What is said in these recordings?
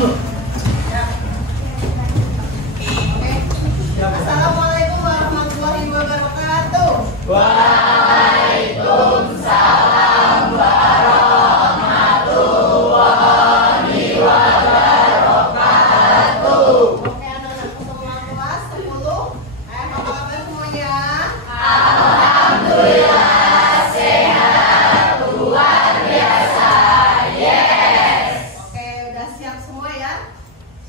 Ya. Oke. Assalamualaikum warahmatullahi wabarakatuh. Waalaikumsalam warahmatullahi wabarakatuh. Oke, anak-anak semua kelas 10. Apa kabar semuanya? Alhamdulillah sehat luar biasa. Yes. Oke, udah siap semua ya?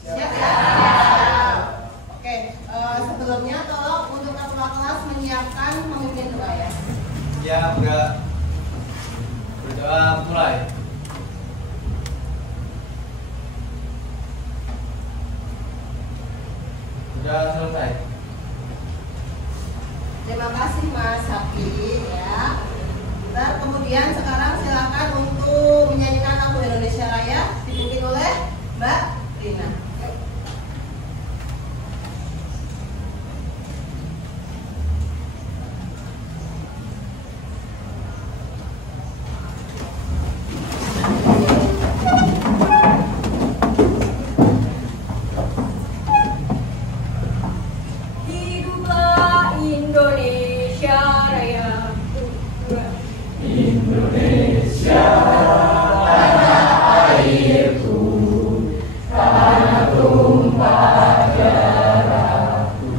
Siap ya? Oke, sebelumnya tolong untuk ketua kelas menyiapkan memimpin doa ya. Ya, berdoa mulai. Sudah selesai. Terima kasih Mas Safi ya. Nah, kemudian sekarang silakan untuk menyanyikan lagu Indonesia Raya dipimpin oleh Mbak Rina. Yuk. Hiduplah Indonesia Raya. Indonesia tanah airku, tanah tumpah darahku.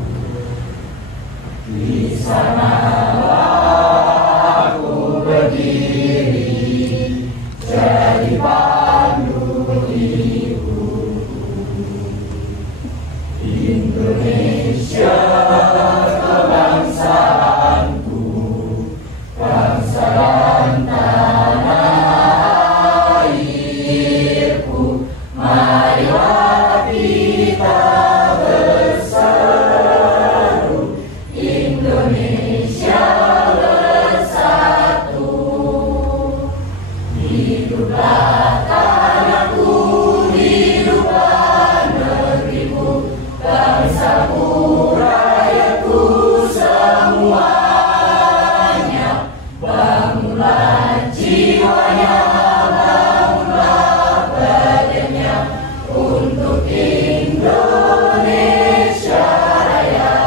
Di sanalah aku berdiri, jadi pandu hidupku. Indonesia kebangsaanku, bangsa dan tanah airku. Marilah kita berseru, Indonesia bersatu. Hiduplah tanahku, hiduplah negeriku, bangsaku, rakyatku semuanya. Bangunlah jiwanya, bangunlah badannya untuk Indonesia Raya.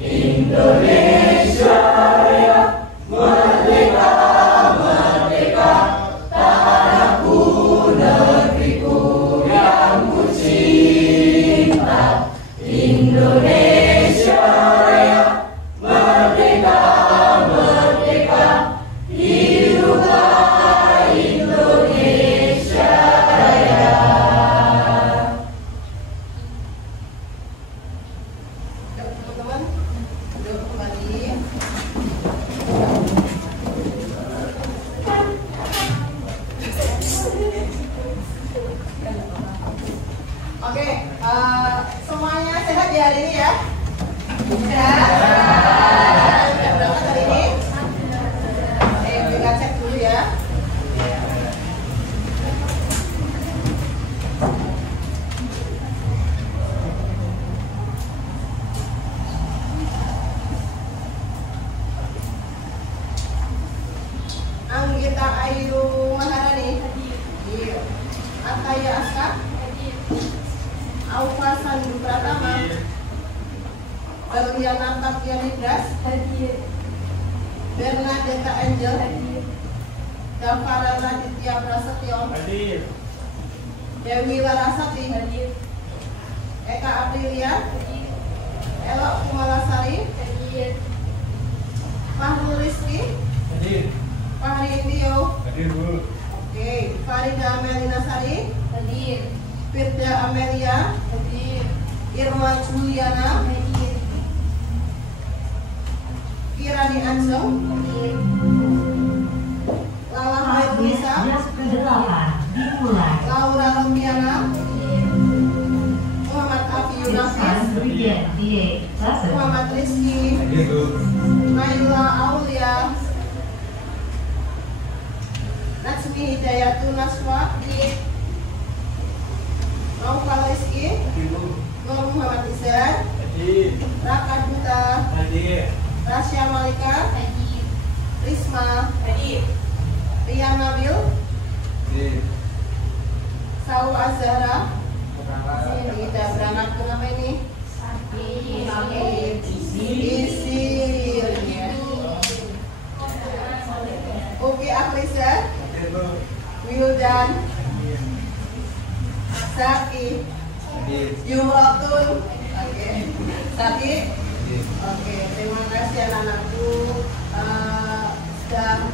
Indonesia Raya, merdeka, merdeka, tanahku, negeriku yang ku cinta. Indonesia Raya, merdeka, merdeka, hiduplah Indonesia Raya. Yuk teman-teman, duduk kembali. Oke, semuanya sehat ya hari ini ya? Sehat? Sudah berangkat hari ini? Oke, kita cek dulu ya. Anggita Ayu Maharani. Iya. Ataya Aska. Aufa Sandu Pratama. Berliana Tapia Hadir. Bernadetta Angel Hadir. Dafara Raditya Prasetyo Hadir. Dewi Larasati Hadir. Eka Aprilia Hadir. Elok Kumalasari Hadir. Fahrul Rizki Hadir. Fahri Indio. Hadir, Bu. Oke, Farida Amelina Sari, Hadir. Firda Amelia, Hadir. Irma Juliana, Hadir. Kirani Ansel, Hadir. Lala Hairunisa, dimulai. Laura Rompiana, Muhammad Afi Yunafis, Muhammad Rizki, Hadir, Bu. Naila Aulia, Natsmi Hidayatun Naswa, Naufal Rizki, Hadir, Bu. Nur Muhammad Izan, Hadir. Raka Duta, Hadir. Rasya Malika, Hadir. Risma, Hadir. Rian Nabil, Hadir. tahu Azhara? Tidak berangkat kenapa ini? Sakit. Isir. Ya. Oke, Afrisa. Wildan. Saki. Yumratun. Oke. Saki. Oke, terima kasih anak-anakku. Sudah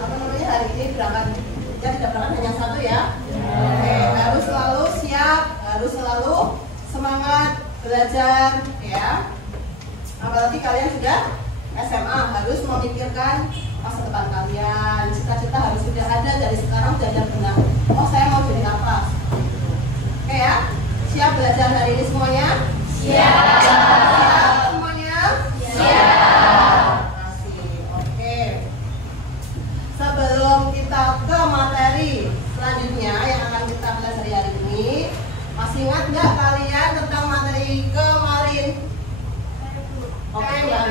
hari ini berangkat. Ya, tidak berangkat hanya satu ya. Oke, harus selalu siap, harus selalu semangat belajar ya. Apalagi kalian sudah SMA, harus memikirkan masa depan kalian. Cita-cita harus sudah ada dari sekarang, sudah ada benar. Oh, saya mau jadi apa? Oke ya, siap belajar hari ini semuanya? Siap. Siap semuanya? Siap. Oke. Sebelum kita ke materi selanjutnya yang akan kita pelajari hari ini, masih ingat nggak kalian tentang materi kemarin? Oke, Mbak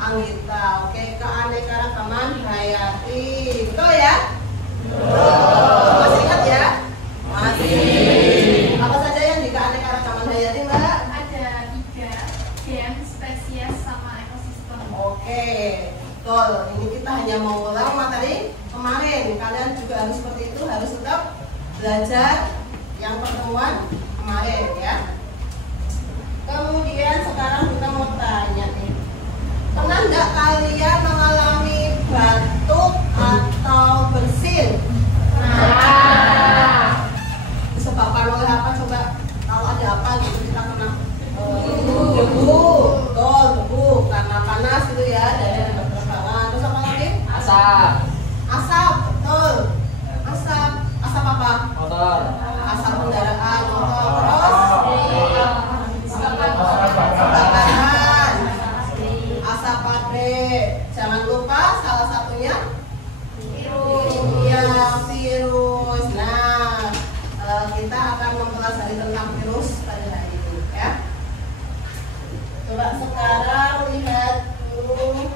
Anggita. Oke, keanekaragaman hayati. Betul ya? Betul. Masih ingat ya? Masih. Apa saja yang di keanekaragaman hayati, Mbak? Ada 3, gen, spesies, sama ekosistem. Oke, betul. Ini kita hanya mau ulang materi kemarin. Kalian juga harus seperti itu, harus tetap belajar yang pertemuan kemarin ya. Kemudian sekarang kita mau tanya nih, pernah nggak kalian mengalami batuk atau bersin? Disebabkan oleh apa coba? Kalau ada apa gitu kita kena debu, betul debu karena panas gitu ya, dan berterbangan. Terus apa lagi? Asap. Asap, betul. Asap apa? Motor. Asap kendaraan motor. Terus kebakaran, asap pabrik. Jangan lupa salah satunya virus. Nah, kita akan mempelajari tentang virus pada hari ini ya. Coba sekarang lihat dulu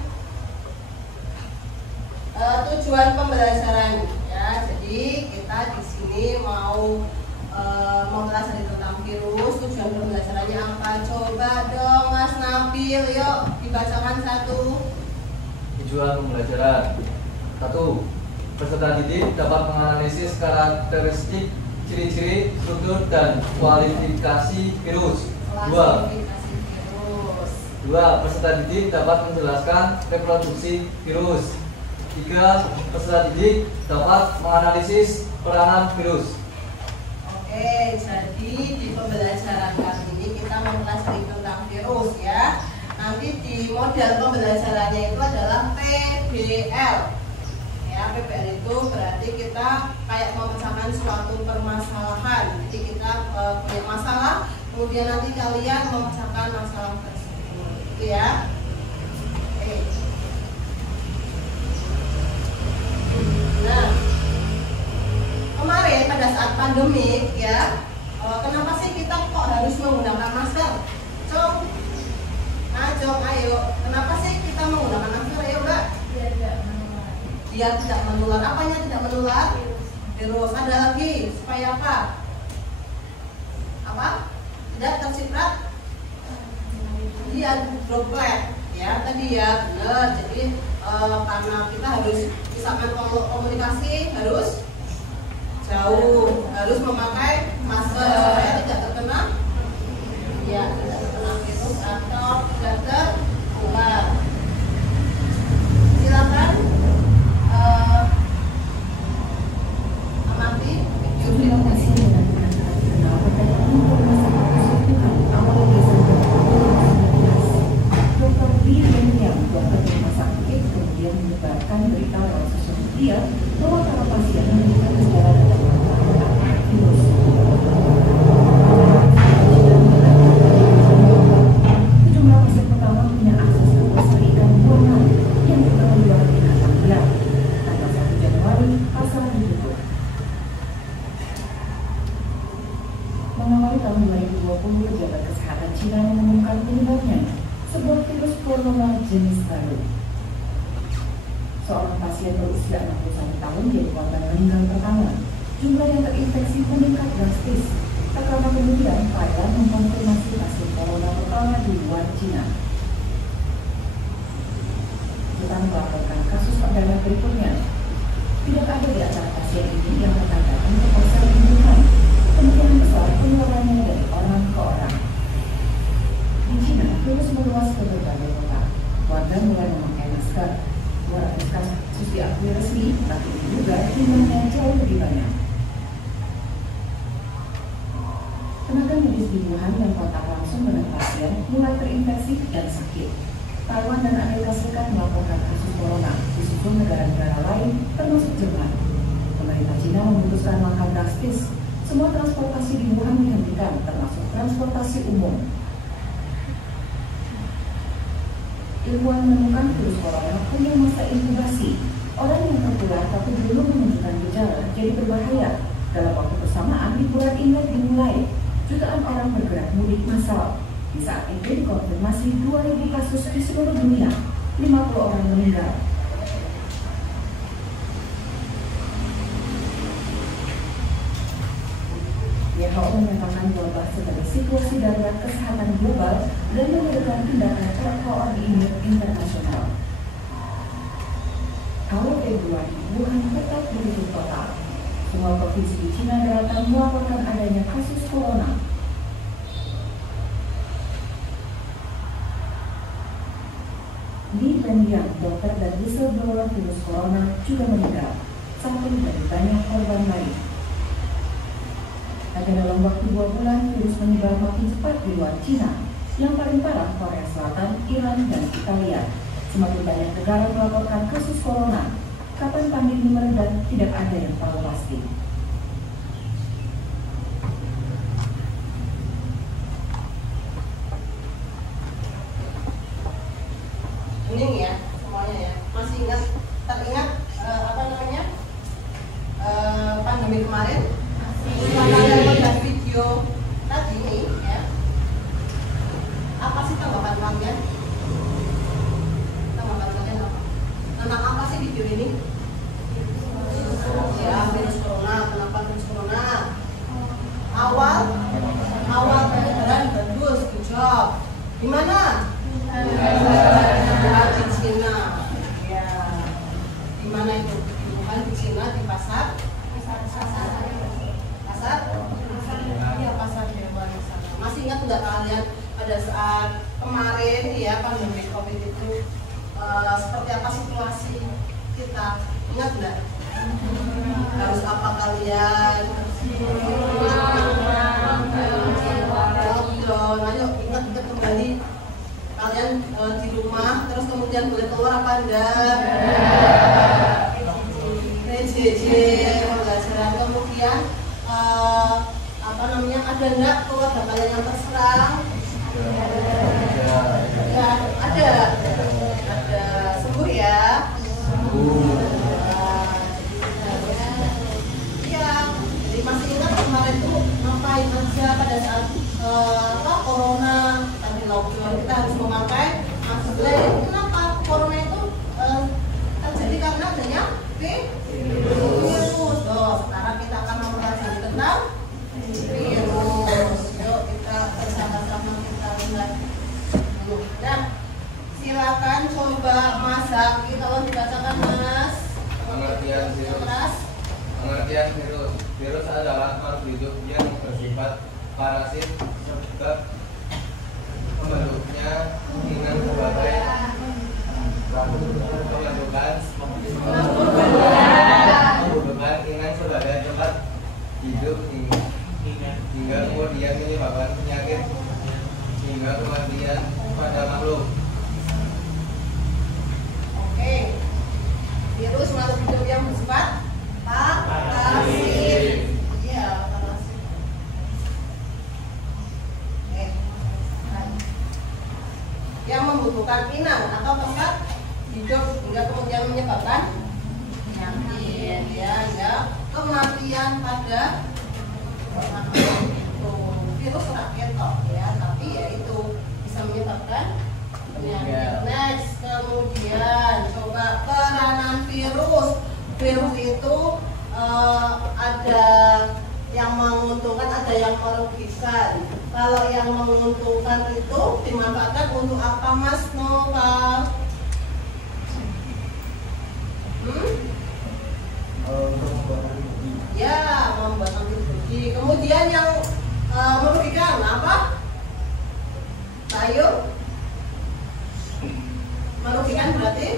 tujuan pembelajaran ya. Jadi kita di sini mau mempelajari tentang virus. Tujuan pembelajarannya apa? Coba dong Mas Nabil, yuk dibacakan satu. Tujuan pembelajaran 1. Peserta didik dapat menganalisis karakteristik, ciri-ciri, struktur, dan kualifikasi virus. 2. Peserta didik dapat menjelaskan reproduksi virus. 3. Peserta didik dapat menganalisis peranan virus. Oke, jadi di pembelajaran kali ini kita mempelajari tentang virus ya. Nanti di model pembelajarannya itu adalah PBL. Ya, PBL itu berarti kita kayak memecahkan suatu permasalahan. Jadi kita punya masalah, kemudian nanti kalian memecahkan masalah tersebut. Gitu ya. Oke. Nah, kemarin pada saat pandemi ya, kenapa sih kita kok harus menggunakan masker? Jom, ayo. Kenapa sih kita menggunakan masker? Ayo, Mbak. Biar tidak menular. Apanya tidak menular? Virus. Ada lagi supaya apa? Apa? Tidak terciprat? Dia droplet. Ya, tadi ya benar. Jadi karena kita harus misalkan komunikasi harus jauh, harus memakai masker supaya tidak terkena virus atau tidak tertular. Silakan amati video menyebarkan berita lewat sosial media bahwa para pasien menunjukkan gejala dan tanda virus. Sejumlah pasien pertama punya akses ke pasar ikan buana yang terkenal jual binatang liar. Tanggal 1 Januari pasar ditutup. Mengawali tahun 2020, pejabat kesehatan Cina mengumumkan penyebabnya sebuah virus corona jenis baru. Seorang pasien berusia 61 tahun jadi korban meninggal pertama. jumlah yang terinfeksi meningkat drastis. Tak lama kemudian, Thailand mengkonfirmasi kasus corona pertama di luar Cina. Kita melaporkan kasus perdana berikutnya. Tidak ada di antara pasien ini yang terkandung terpaksa di Wuhan. Kemungkinan besar penularannya dari orang ke orang. Di Cina, virus meluas ke berbagai kota. Warga mulai memakai masker. 200 kasus diakui resmi, tapi diduga jumlahnya jauh lebih banyak. Tenaga medis di Wuhan yang kontak langsung dengan pasien mulai terinfeksi dan sakit. Taiwan dan Amerika Serikat melaporkan kasus corona, disusul negara-negara lain, termasuk Jerman. Pemerintah Cina memutuskan langkah drastis. Semua transportasi di Wuhan dihentikan, termasuk transportasi umum. Ilmuwan menemukan virus corona punya masa inkubasi. Orang yang tertular tapi belum menunjukkan gejala jadi berbahaya. Dalam waktu bersamaan di bulan Imlek dimulai, jutaan orang bergerak mudik massal. Di saat itu dikonfirmasi 2.000 kasus di seluruh dunia, 50 orang meninggal. WHO menyatakan wabah sebagai situasi darurat kesehatan global dan memerlukan tindakan terkoordinir internasional. Awal Februari, Wuhan tetap ditutup total. Semua provinsi di Cina Daratan melaporkan adanya kasus corona. Di Pendiam, dokter dan whistleblower virus corona juga meninggal. Satu dari banyak korban lain. Hanya dalam waktu 2 bulan, virus menyebar makin cepat di luar Cina. Yang paling parah Korea Selatan, Iran, dan Italia. Semakin banyak negara melaporkan kasus corona. Kapan pandemi mereda, tidak ada yang tahu pasti. Hening ya semuanya ya. Masih teringat pandemi kemarin? Kalian melihat video tadi ini ya. Apa sih tanggapan kalian? Tanggapan kalian apa? Tentang apa sih video ini? Ya, virus corona. Kenapa virus corona? Awal penyebaran bagus, good job. Di mana? Di Cina. Ya. Di mana itu? Bukan di Cina, di pasar. Iya, pasar hewan di sana. Masih ingat nggak kalian pada saat kemarin ya pandemi COVID itu seperti apa situasi kita? Ingat nggak? Harus apa kalian? Lockdown. Ayo ingat kembali. Kalian di rumah terus kemudian boleh keluar apa enggak? PJJ pembelajaran. Kemudian ada enggak keluarga kalian yang terserang? Ya, ada sembuh ya. Iya, jadi masih ingat kemarin tuh ngapain aja pada saat corona tadi lockdown, kita harus memakai masker. Kenapa corona itu terjadi? Karena adanya virus. Sekarang kita akan mempelajari tentang virus. Yuk kita bersama-sama kita lihat. Nah, silakan coba masak. Tolong dibacakan Mas. Pengertian virus. Pengertian virus. Virus adalah makhluk hidup yang bersifat parasit sebab pembentuknya dengan sebagai pembentukan inang sebagai tempat hidup hingga kemudian menyebabkan penyakit hingga kematian pada makhluk. Oke, virus makhluk hidup yang bersifat parasit. Iya, parasit. Yang membutuhkan inang atau tempat hidup hingga kemudian menyebabkan penyakit, ya, kematian pada virus rakyat kok ya, tapi ya itu bisa menyebabkan penyakit. Next, kemudian coba peranan virus. Virus itu ada yang menguntungkan, ada yang merugikan. Kalau yang menguntungkan itu dimanfaatkan untuk apa, Mas Nova? Ya, membuat antibodi. Kemudian yang merugikan apa? Ayo. Merugikan berarti?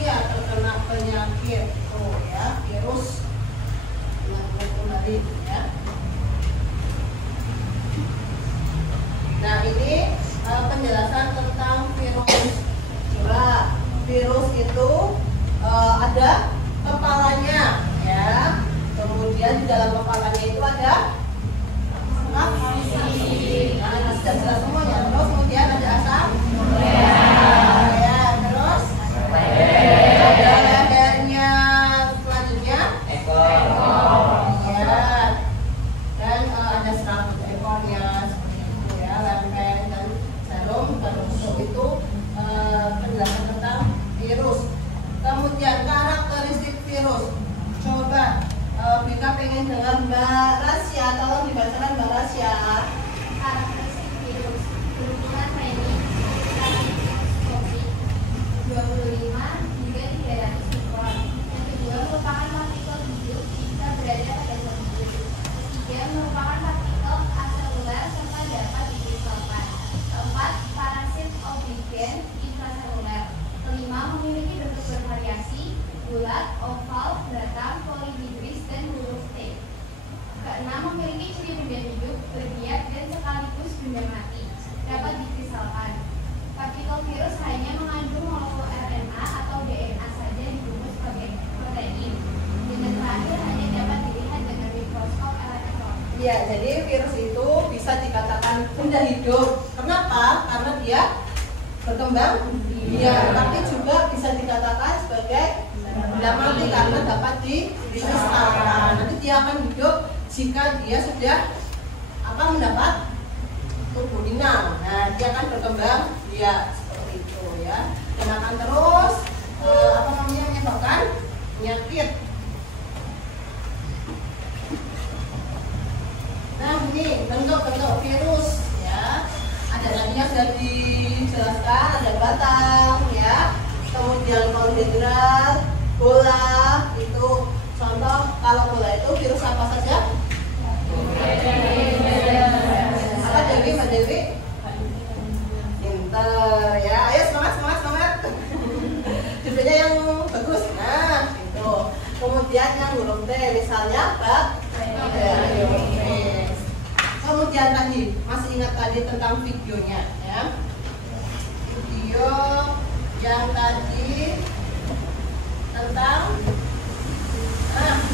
Iya, terkena penyakit. Oh ya, virus. Tadi ya. Nah, ini penjelasan tentang virus. Coba, virus itu ada kepalanya ya. Kemudian di dalam kepalanya itu ada vaksin. Nah, ini sudah jelas semuanya. Terus kemudian ada asam ya, terus ada lehernya, selanjutnya ya, dan ada serabut ekornya seperti itu ya, lemper dan jarum. Dan itu penjelasan tentang virus. Kemudian karakteristik virus. Coba Bika pengen dengar Mbak Rasya, tolong dibacakan Mbak Rasya. Karakteristik virus berhubungan training COVID 25 hingga 300 mikron. Yang kedua merupakan partikel hidup jika berada pada kondisi. Ketiga merupakan partikel aseluler serta dapat dikristalkan. Keempat, parasit obligen intraseluler. Kelima, memiliki bentuk bervariasi, bulat, oval, datar, polihidris, dan huruf T. Keenam, memiliki ciri benda hidup, berdiat, dan sekaligus benda mati. Dapat dikristalkan. Partikel virus hanya mengandung molekul RNA atau DNA saja dibungkus sebagai protein. Dan terakhir hanya dapat dilihat dengan mikroskop elektron. Ya, jadi virus itu bisa dikatakan benda hidup. Kenapa? Karena dia berkembang. Iya, tapi juga bisa dikatakan sebagai benda mati karena dapat dikristalkan. Nanti dia akan hidup jika dia sudah mendapat tubuh inang. Nah, dia akan berkembang dia seperti itu ya. Dan akan terus menyebabkan penyakit. Nah, ini bentuk-bentuk virus ya. Ada tadinya sudah dijelaskan, ada batang ya. Kemudian kolhidrat, bola itu contoh. Kalau bola itu virus apa saja? Apa Dewi, Mbak Dewi? Pinter ya. Ayo semangat. Dewinya yang bagus. Nah, itu. Kemudian yang huruf T misalnya bakteri. Kemudian tadi masih ingat tadi tentang videonya ya. Video yang tadi tentang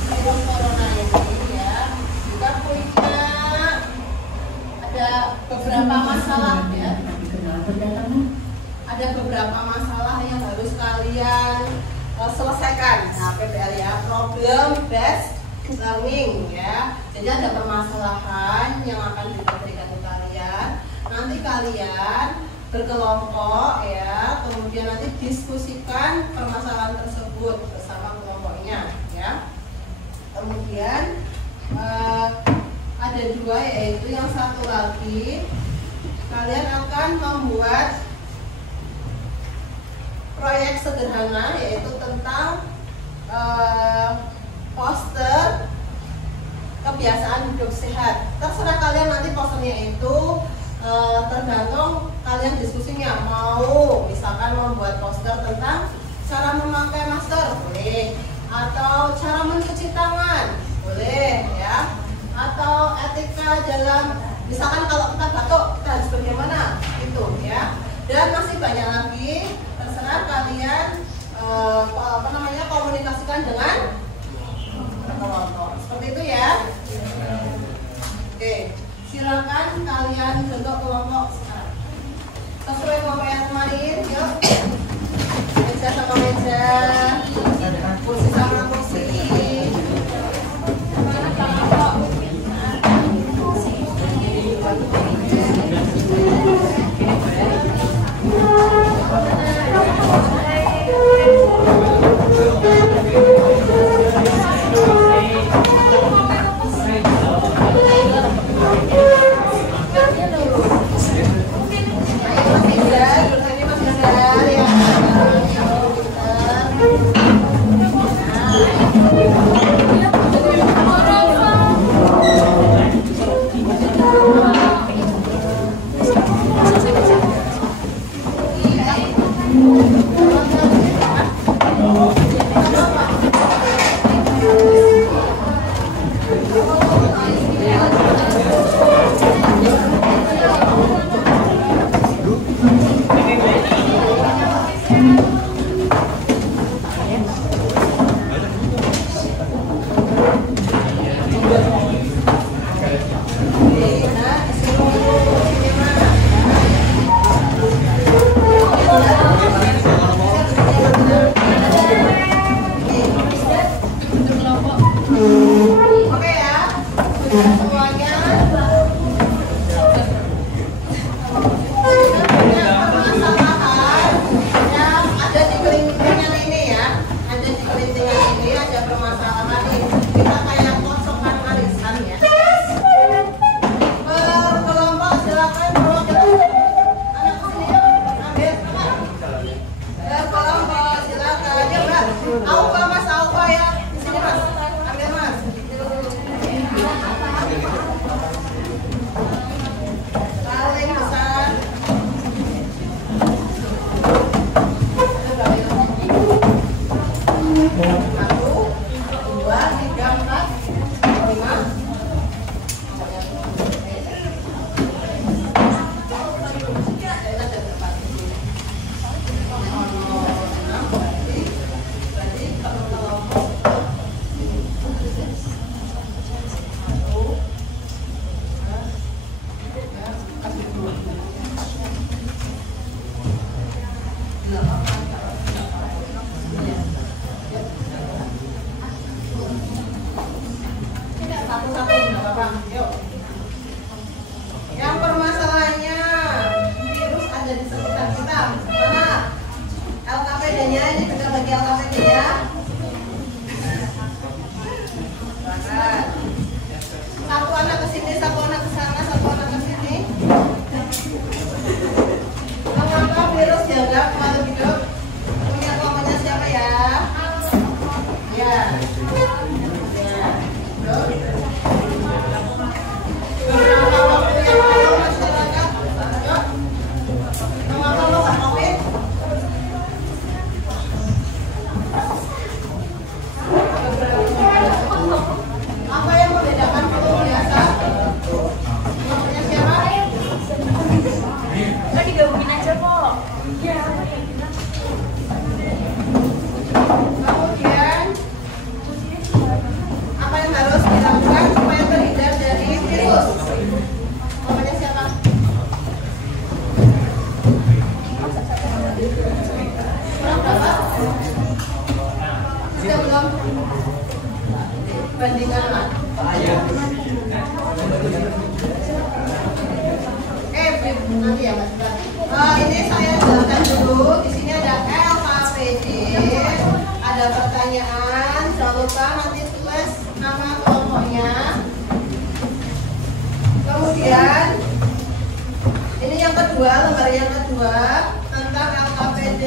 virus corona ini ya. Juga punya ada beberapa masalah ya. Ada beberapa masalah yang harus kalian selesaikan. Nah, PBL ya, problem based learning ya. Jadi ada permasalahan yang akan diberikan ke kalian. Nanti kalian berkelompok ya, kemudian nanti diskusikan permasalahan tersebut bersama kelompoknya ya. Kemudian ada dua, yaitu yang satu lagi kalian akan membuat proyek sederhana, yaitu tentang poster kebiasaan hidup sehat. Terserah kalian nanti posternya itu tergantung kalian diskusinya. Mau misalkan membuat poster tentang cara memakai masker, boleh. Atau cara mencuci tangan, boleh ya. Atau etika dalam, misalkan kalau kita batuk, kita harus bagaimana, itu ya. Dan masih banyak lagi, terserah kalian komunikasikan dengan kelompok. Seperti itu ya. Oke, silakan kalian bentuk kelompok sekarang. Sesuai kelompok yang kemarin, yuk. Meja sama meja, kursi sama kursi. Oke ya, sudah semuanya. Permasalahan yang ada di kelintingan ini ya, ada di kelintingan ini ada permasalahan nih. Kita kayak kosongan arisan ya. Berkelompok silakan perwakilan anak sini ambil berkelompok silakan ya Mbak. Aupa Mas, Aupa ya di sini Mas, ambil Mas. Paling besar. Satu, dua, tiga, empat, lima. Satu-satu nggak apa-apa. Yuk. Yang permasalahannya virus ada di sekitar kita. Mana? LKPD-nya ini kita bagi LKPD-nya. Satu anak ke sini, satu anak ke sana, satu anak ke sini. Mengapa virus dianggap makhluk hidup? Punya kelompoknya siapa ya? Ya. Apa yang membedakan flu biasa? Namanya siapa? Kan digabungin aja kok. Kemudian apa yang harus dilakukan supaya terhindar dari virus? Namanya siapa? Kurang berapa? Sudah belum? Bandingkan lah. Nanti ya Mas. Ini saya jelaskan dulu. Di sini ada LKPD, ada pertanyaan. Jangan lupa nanti tulis nama kelompoknya. Kemudian ini yang kedua, lembar yang kedua tentang LKPD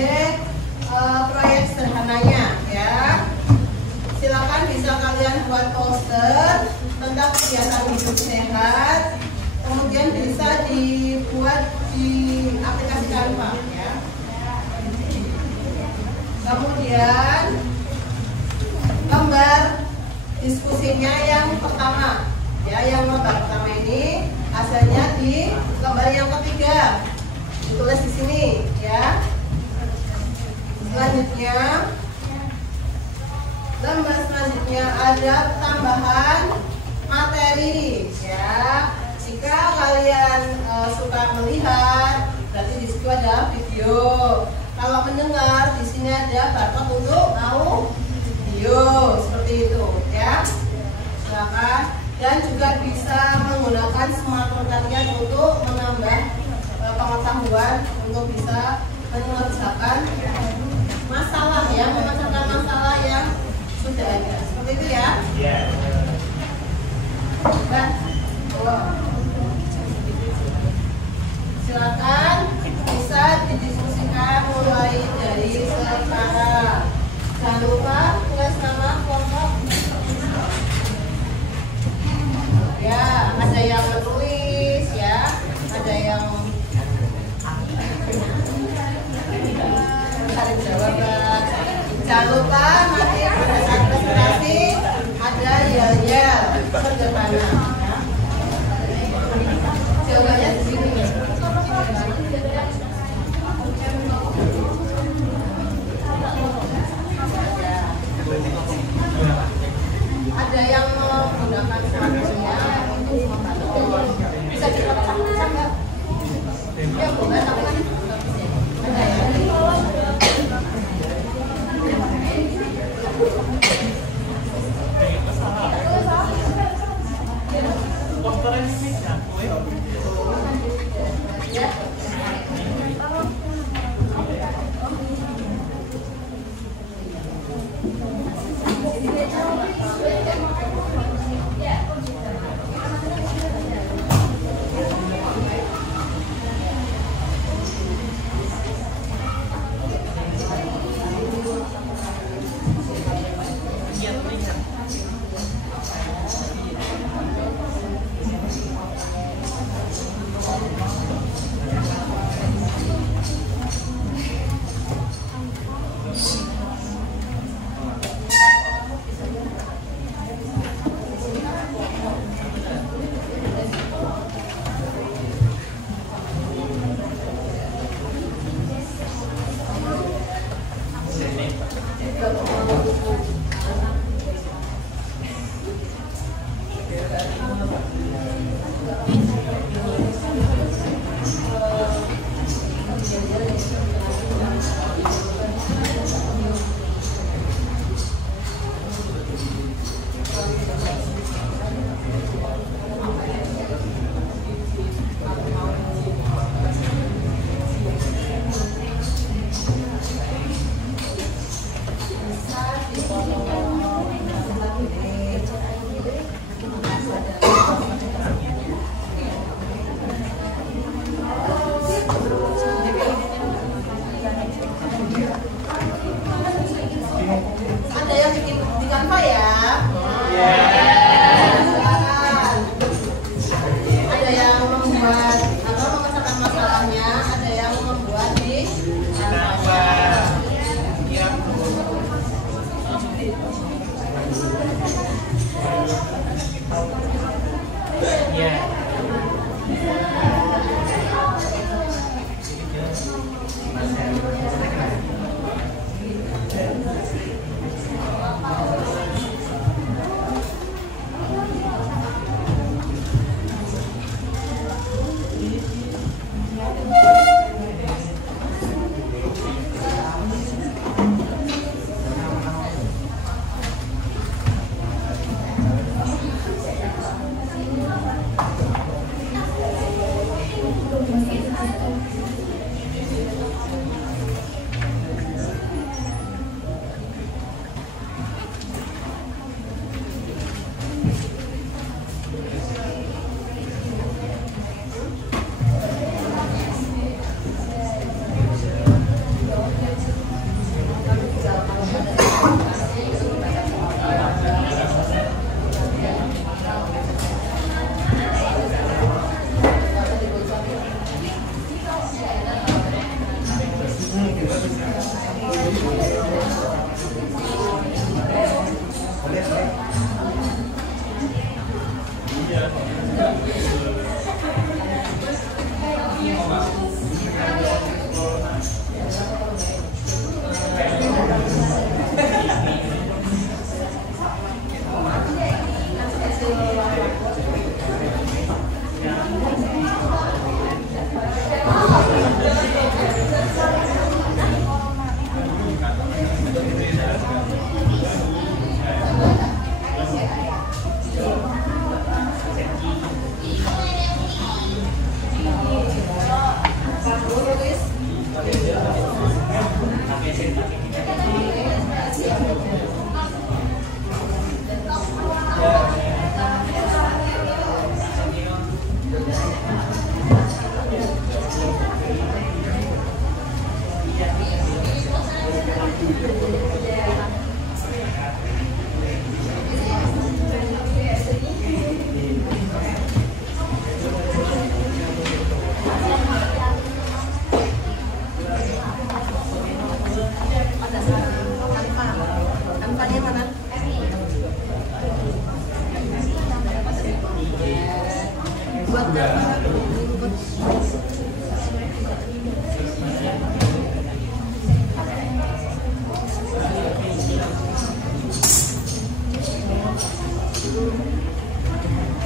proyek sederhananya ya. Silakan bisa kalian buat poster tentang kegiatan hidup sehat. Kemudian bisa dibuat di aplikasi Canva ya. Kemudian lembar diskusinya yang pertama ya, yang lembar pertama ini hasilnya di lembar yang ketiga, ditulis di sini ya. Selanjutnya lembar selanjutnya ada tambahan materi ya. Jika kalian suka melihat, berarti di situ ada video. Kalau mendengar, di sini ada barcode untuk audio seperti itu ya. Silakan. Dan juga bisa menggunakan smartphone kalian untuk menambah pengetahuan, untuk bisa mengerjakan masalah ya, memecahkan masalah yang sudah ada. Seperti itu ya. Dan silakan bisa didiskusikan mulai dari sekarang. Jangan lupa tulis nama kelompok. Ya, ada yang menulis ya, ada yang cari jawaban. Jangan lupa nanti pada saat presentasi ada yel-yel sederhana. Jawabannya di sini.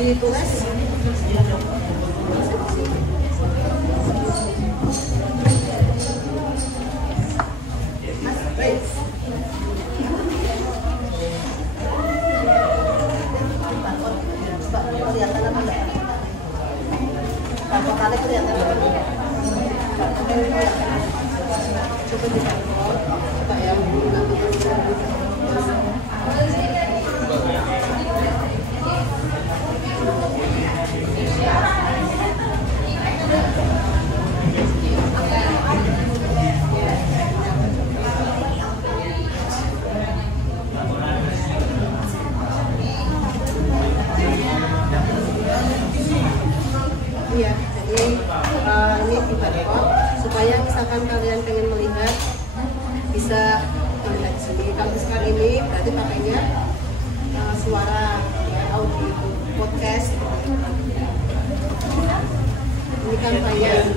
Ditulis kelihatan apa enggak? Barcode kelihatan apa enggak? Coba di-download, coba ya. Iya, jadi ini di barcode supaya misalkan kalian pengen melihat bisa melihat sini. Kalau misalkan ini berarti pakainya suara ya, audio podcast. Ini kan kayak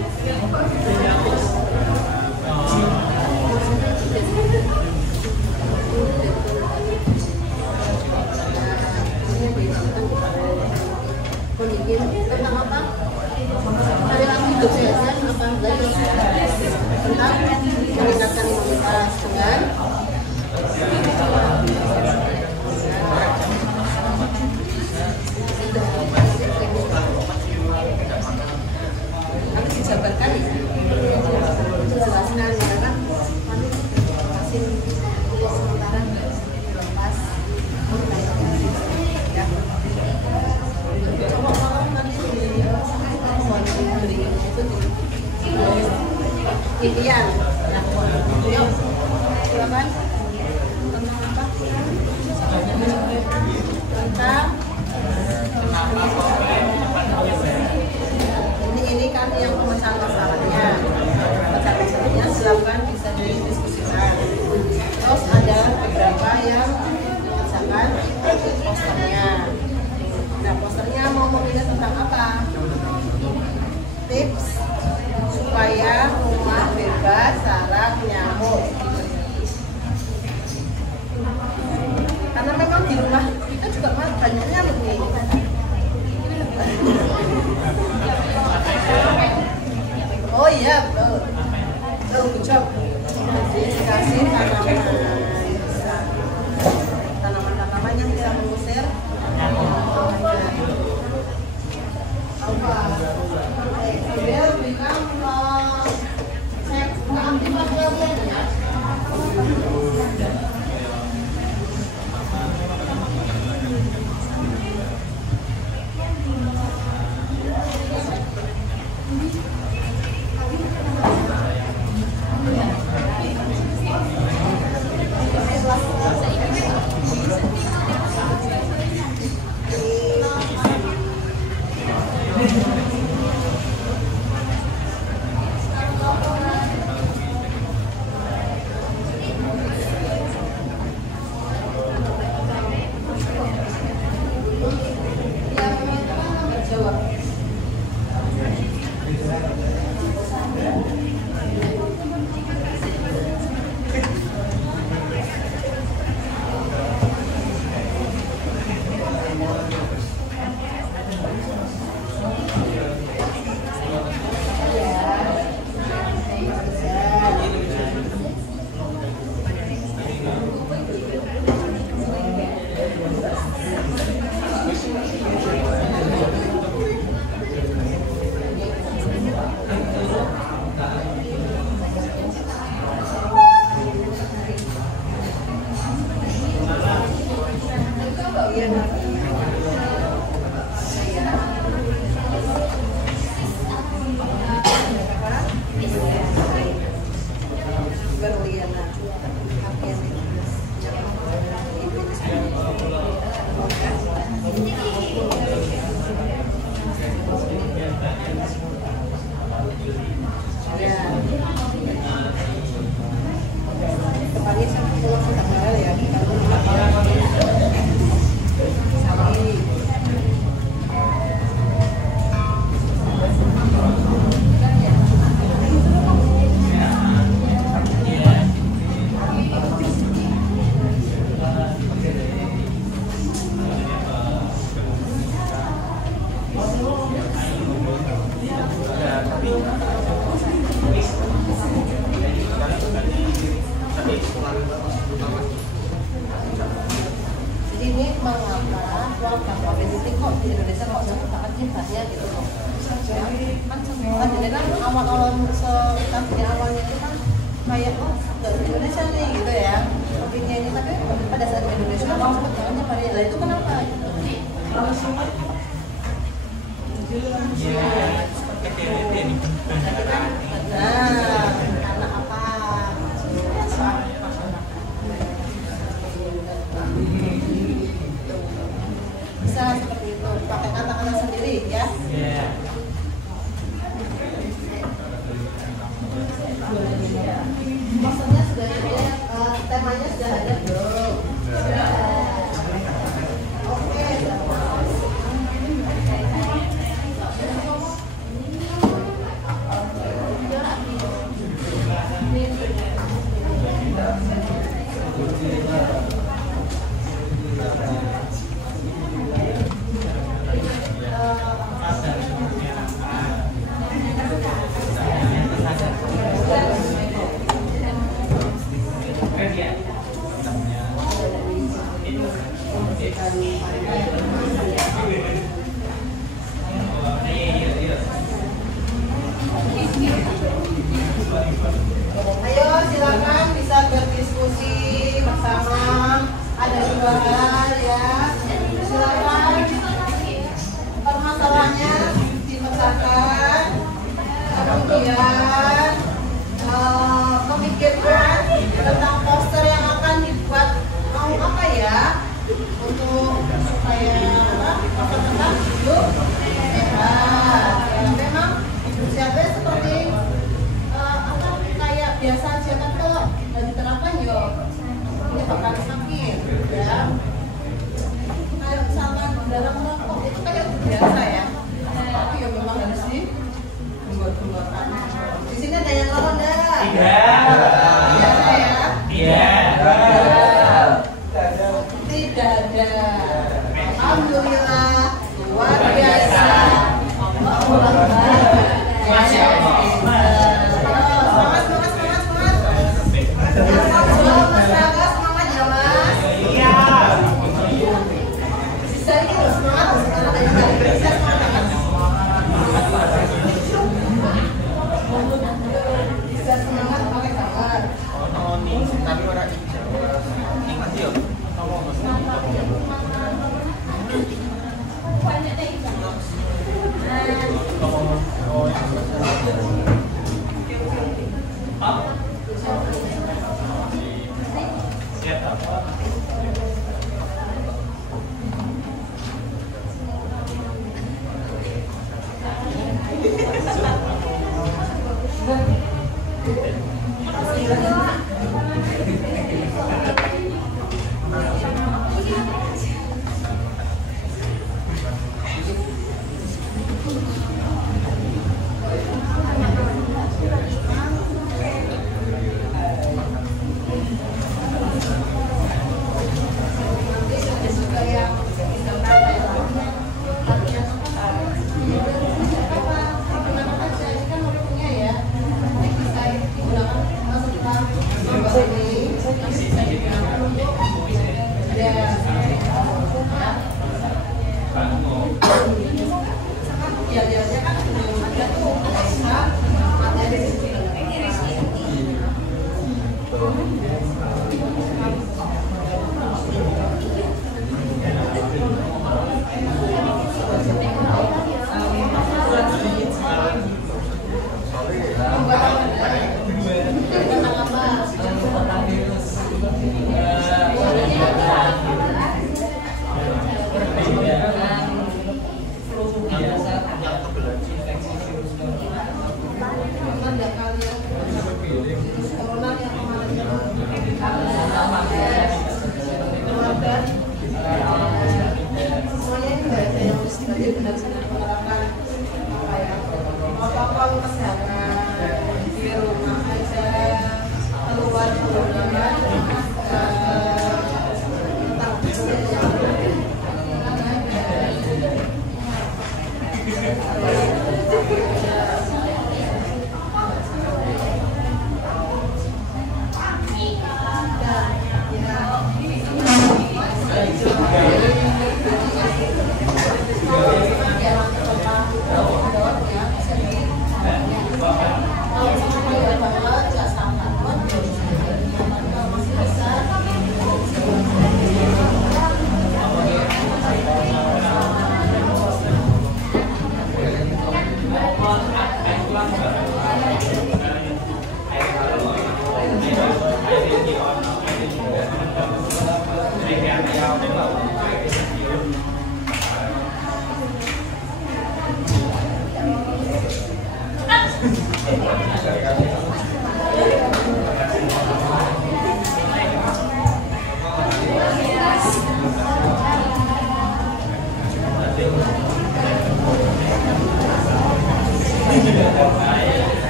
tentang apa? Perilaku hidup sehat apa? Tentang meningkatkan imunitas dengan harus dijabarkan ya. Jelaskan mereka vaksin untuk sementara lepas ya. Impian. Yuk, silakan. Tentang apa? Tentang ini kan yang pemecahan masalahnya. Pemecahan masalahnya silakan bisa didiskusikan. Terus ada beberapa yang mengerjakan posternya. tips supaya rumah bebas sarang nyamuk. Karena memang di rumah kita juga banyak nyamuk nih. Oh iya, betul. Good job. Dikasih tanaman yang bisa mengusir kemudian berikan cek keaktifasinya. Ayo silakan bisa berdiskusi bersama. Ada dua hal ya. Silakan permasalahannya dipecahkan. Kemudian memikirkan tentang poster yang akan dibuat, mau apa ya, untuk supaya poster tentang hidup sehat. Ya, memang hidup sehatnya seperti kayak biasa aja, kan kalau diterapkan yo ini bakal sakit ya. Kayak misalkan dalam merokok itu kayak biasa ya, tapi ya memang harus dada. Alhamdulillah, luar biasa. Masya Allah. Semangat, semangat, semangat, semangat. Mas Raka, semangat ya Mas. Iya. Bisa ini loh, semangat. Bisa semangat. Bisa semangat pakai sabar. Tapi orang ingat ya.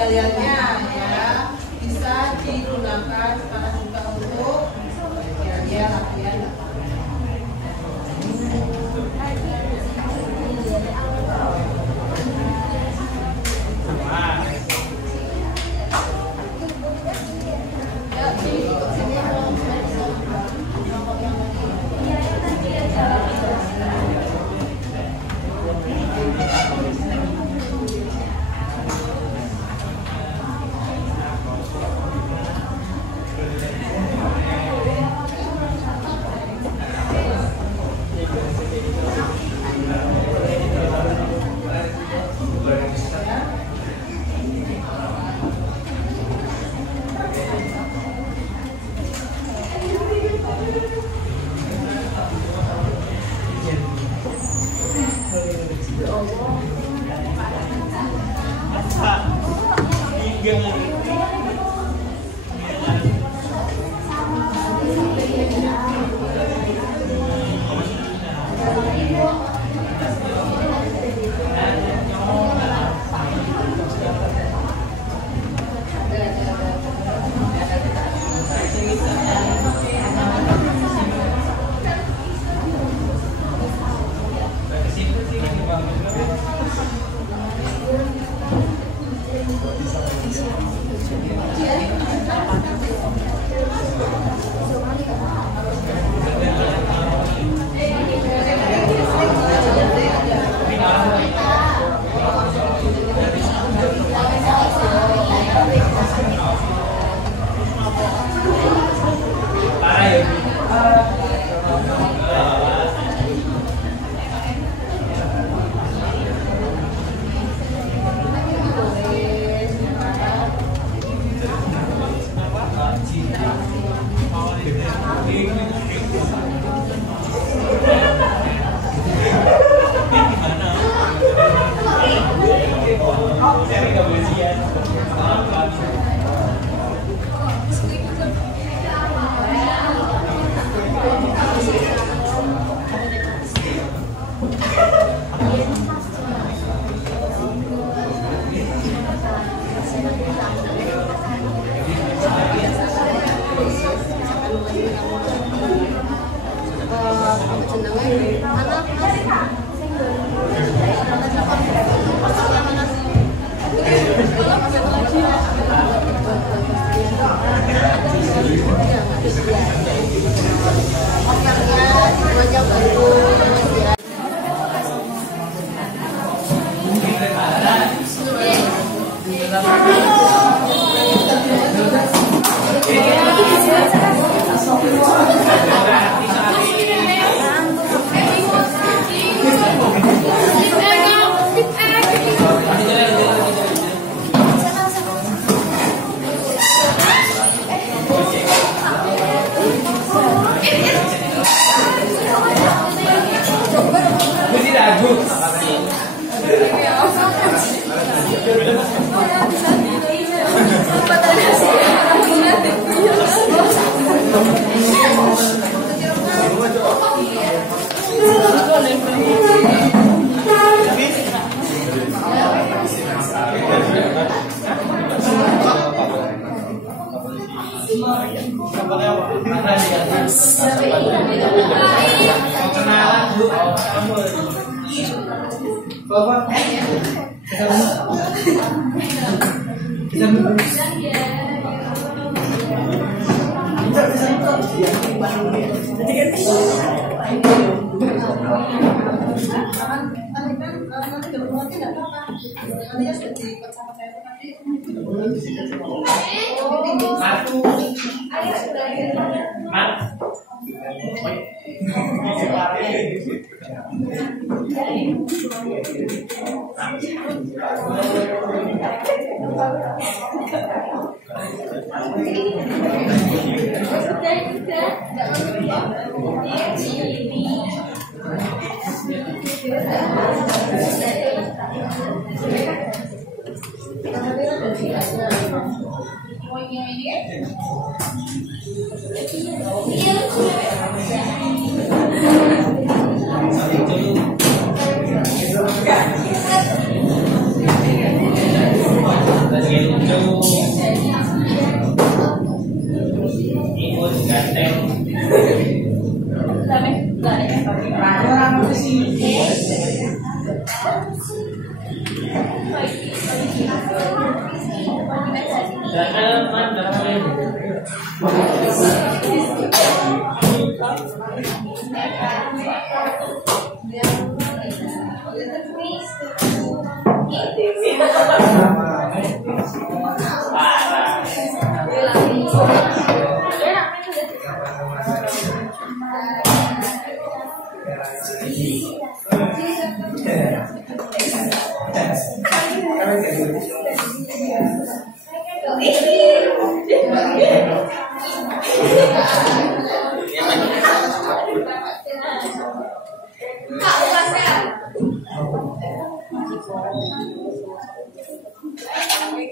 Yel-yelnya ya bisa digunakan sekarang juga untuk yel-yel latihan lapangan.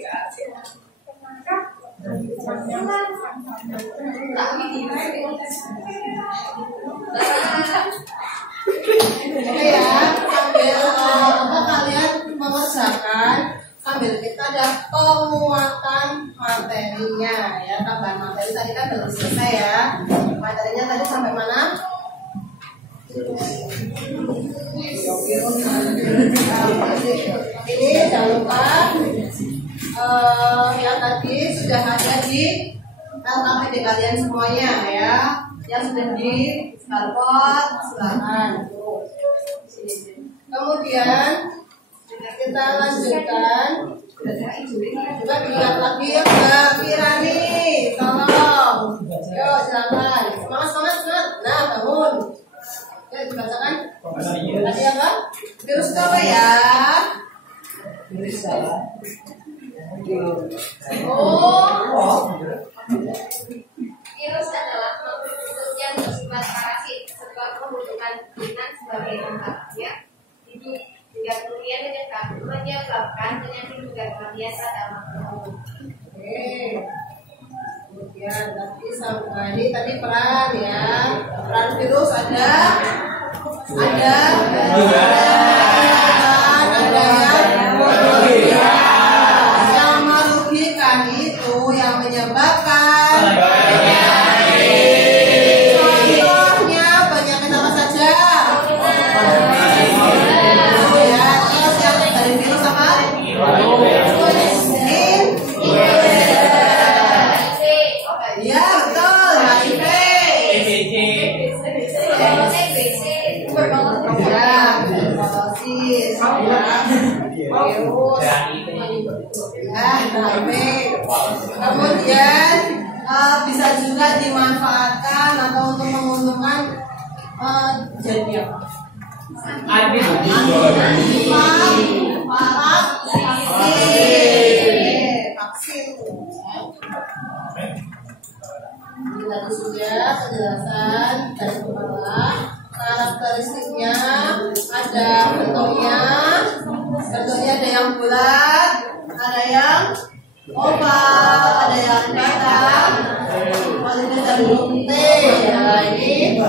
Kak, ada penguatan materinya ya. Tambahan materi tadi kan belum selesai ya. Materinya tadi sampai mana? Ini jangan lupa yang tadi sudah ada di LKPD kalian semuanya ya, yang sudah di Starpot silahkan. Kemudian kita lanjutkan. Coba dilihat lagi ya Mbak Firani, tolong. Yuk silakan. Semangat. Nah bangun. Ya dibacakan. Tadi apa? Virus itu apa ya? Virus adalah makhluk yang bersifat parasit sebab membutuhkan lingkungan sebagai tempatnya hidup hingga kemudian menyebabkan penyakit juga kematian pada makhluk. Oke. Kemudian tadi tadi peran ya. Peran virus ada yang merugikan itu yang menyebabkan contohnya penyakit apa saja? Ya, terus yang dari virus apa? Ya betul, HIV. Kemudian bisa juga dimanfaatkan atau untuk menguntungkan jadi apa? Vaksin. Tadi sudah penjelasan dari kepala. Karakteristiknya ada bentuknya ada yang bulat, ada yang oval, ada yang datar, bentuknya dari T. Nah ini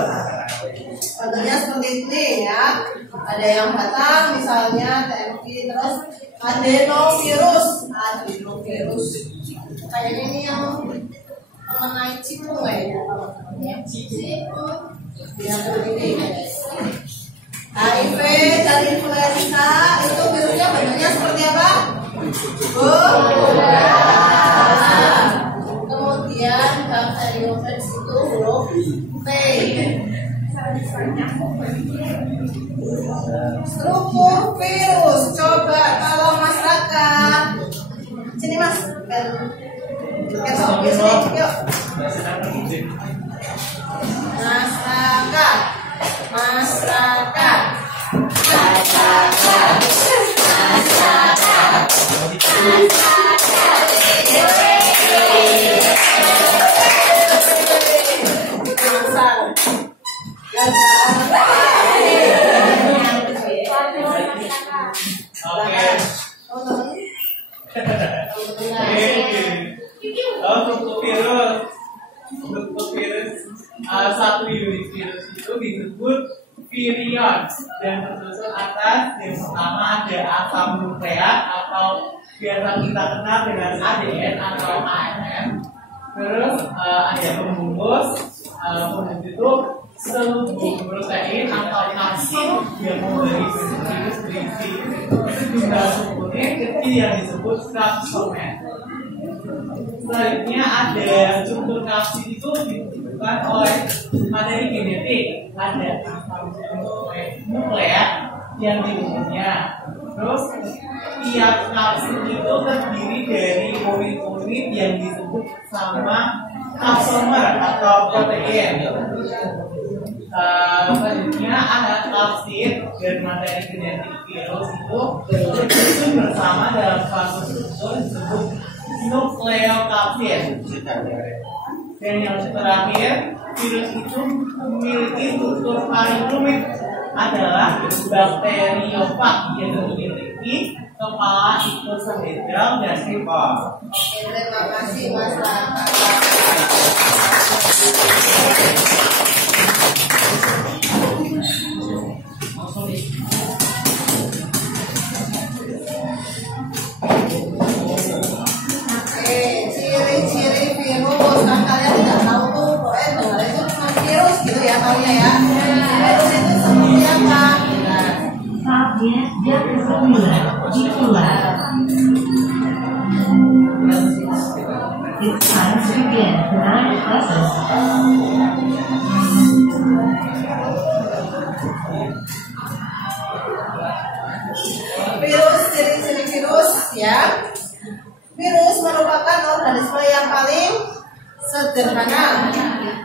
bentuknya seperti ini ya. Ada yang batang, misalnya TMV, terus adenovirus. Kayaknya ini yang mengenai cipung ya. Cipung. Yang ini HIV dan influenza itu virusnya bentuknya seperti apa? Kemudian bakteriophage itu huruf T. Struktur virus. Coba kalau masyarakat sini mas, besok yuk. Masyarakat. Untuk virus satu unit virus itu disebut virion dan tersusun atas yang pertama ada asam nukleat atau biasa kita kenal dengan ADN atau ARN. Terus ada pembungkus, pembungkus itu seluruh protein atau kapsid yang memberi virus berisi sejumlah subunit kecil yang disebut kapsomet. Selanjutnya ada struktur kapsid itu ditentukan oleh materi genetik, ada asam nukleat yang dibentuknya. Terus tiap kapsid itu terdiri dari unit-unit yang disebut sama kapsomer atau protein. Selanjutnya ada kapsid dan materi genetik virus itu tersusun bersama dalam suatu struktur disebut nukleokapsid. Dan yang terakhir, virus itu memiliki struktur paling rumit adalah bakteriofag yang memiliki kepala ikosahedral dan ekor. Terima kasih Mas Raka. ya. Virus itu seperti apa? Saatnya jam 9 dimulai. It's time to begin tonight's lesson. Virus, ciri-ciri virus ya. Virus merupakan organisme yang paling sederhana,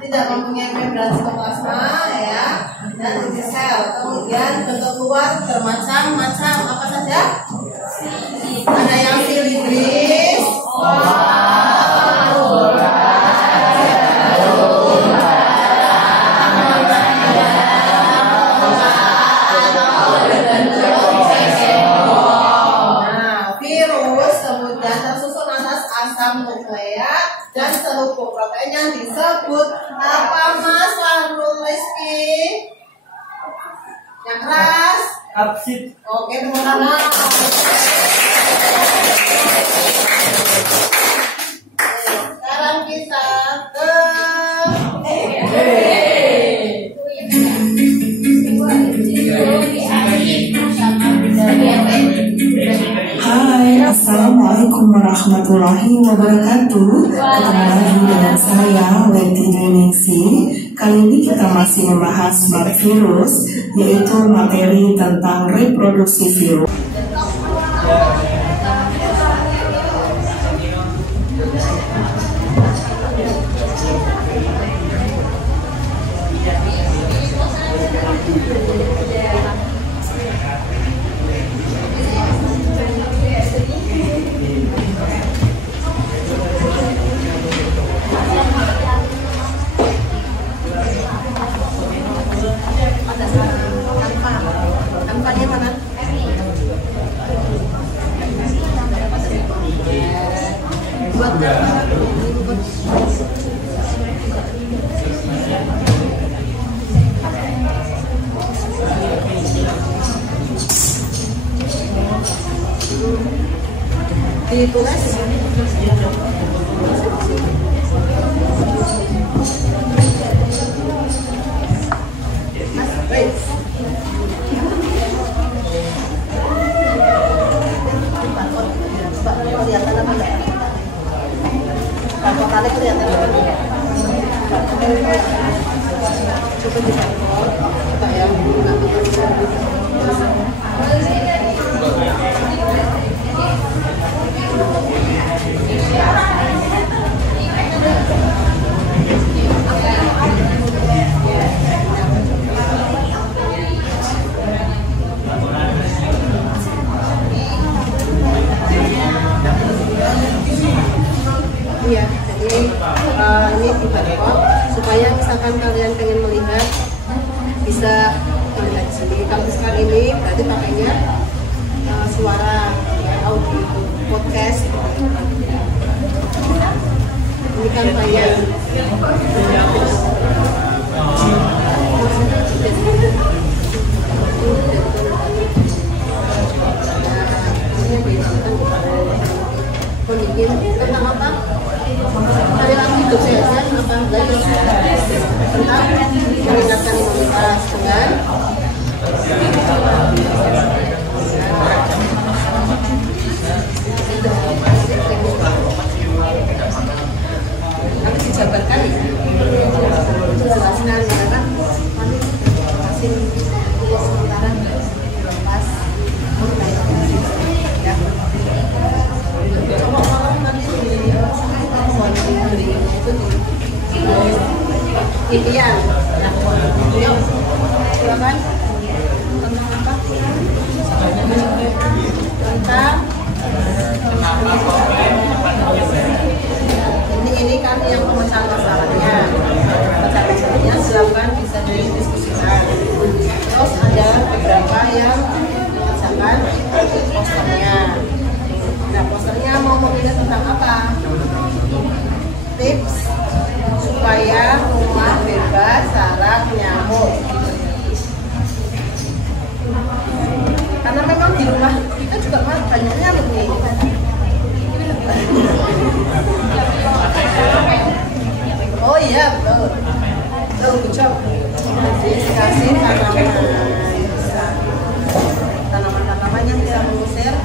tidak mempunyai membran sitoplasma ya, dan uji sel. Kemudian bentuk luar bermacam-macam, apa saja? Ada yang silindris, dan selubung protein yang disebut apa Mas Fahrul Rizky? Yang keras? Absid. Oke, tepuk tangan. Sekarang kita ke Hai, Assalamualaikum warahmatullahi wabarakatuh. Ketemu lagi dengan saya, Leti Deningsi. Kali ini kita masih membahas virus, yaitu materi tentang reproduksi virus. Tanpanya mana? Buat ditulis. Baik. Kelihatan apa enggak? Barcode kelihatan apa enggak? Coba di-barcode. Coba ya. Iya, jadi ini di barcode supaya misalkan kalian pengen melihat bisa melihat di sini. Kalau misalkan ini berarti pakainya suara ya, audio podcast. Ini kan kayak bikin tentang apa? Karyawan hidup sehat apa enggak? Tentang meningkatkan imunitas dengan harus dijabarkan ya. Jelaskan karena masih sementara lepas ya. Coba kalau nanti impian ya, silakan tentang apa? Tentang ini kan yang pemecahan masalahnya. Pemecahan masalahnya silakan bisa didiskusikan. Terus ada beberapa yang mengerjakan posternya. Nah, posternya mau membahas tentang apa? Tips supaya rumah bebas sarang nyamuk. Karena memang di rumah kita juga banyak nyamuk nih. Oh iya, betul. Betul, dikasih tanaman yang bisa mengusir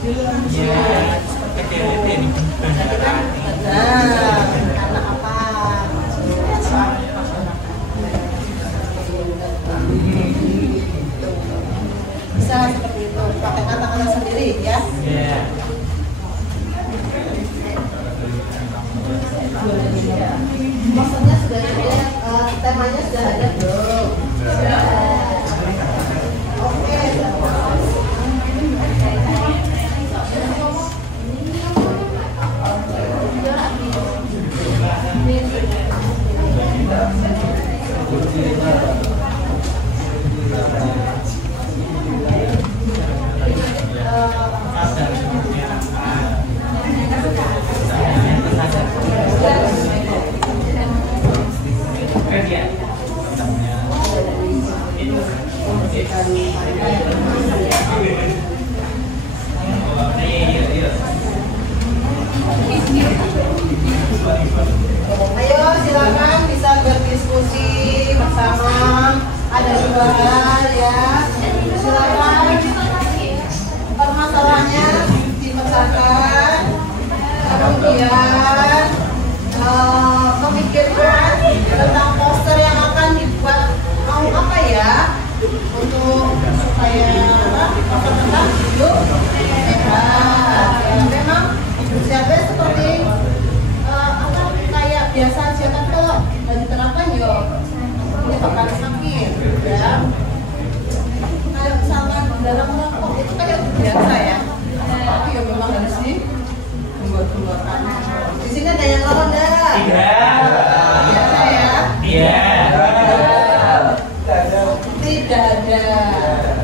dia bilang cek keaktifan kalian ya. Ayo silakan bisa berdiskusi bersama. Ada dua hal ya. Silakan permasalahannya dipecahkan. Kemudian memikirkan tentang poster yang akan dibuat, mau apa ya, untuk supaya poster tentang hidup sehat. Ya, memang siapa seperti kayak biasa aja kan, kalau nggak diterapkan yo ini bakal sakit ya. Kayak misalkan dalam merokok itu kayak biasa ya, tapi ya memang harus dibuat-buatkan. Di sini ada yang lawan enggak? Biasa ya? Tidak ada.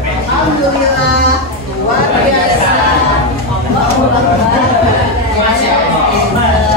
Alhamdulillah, luar biasa. Semangat.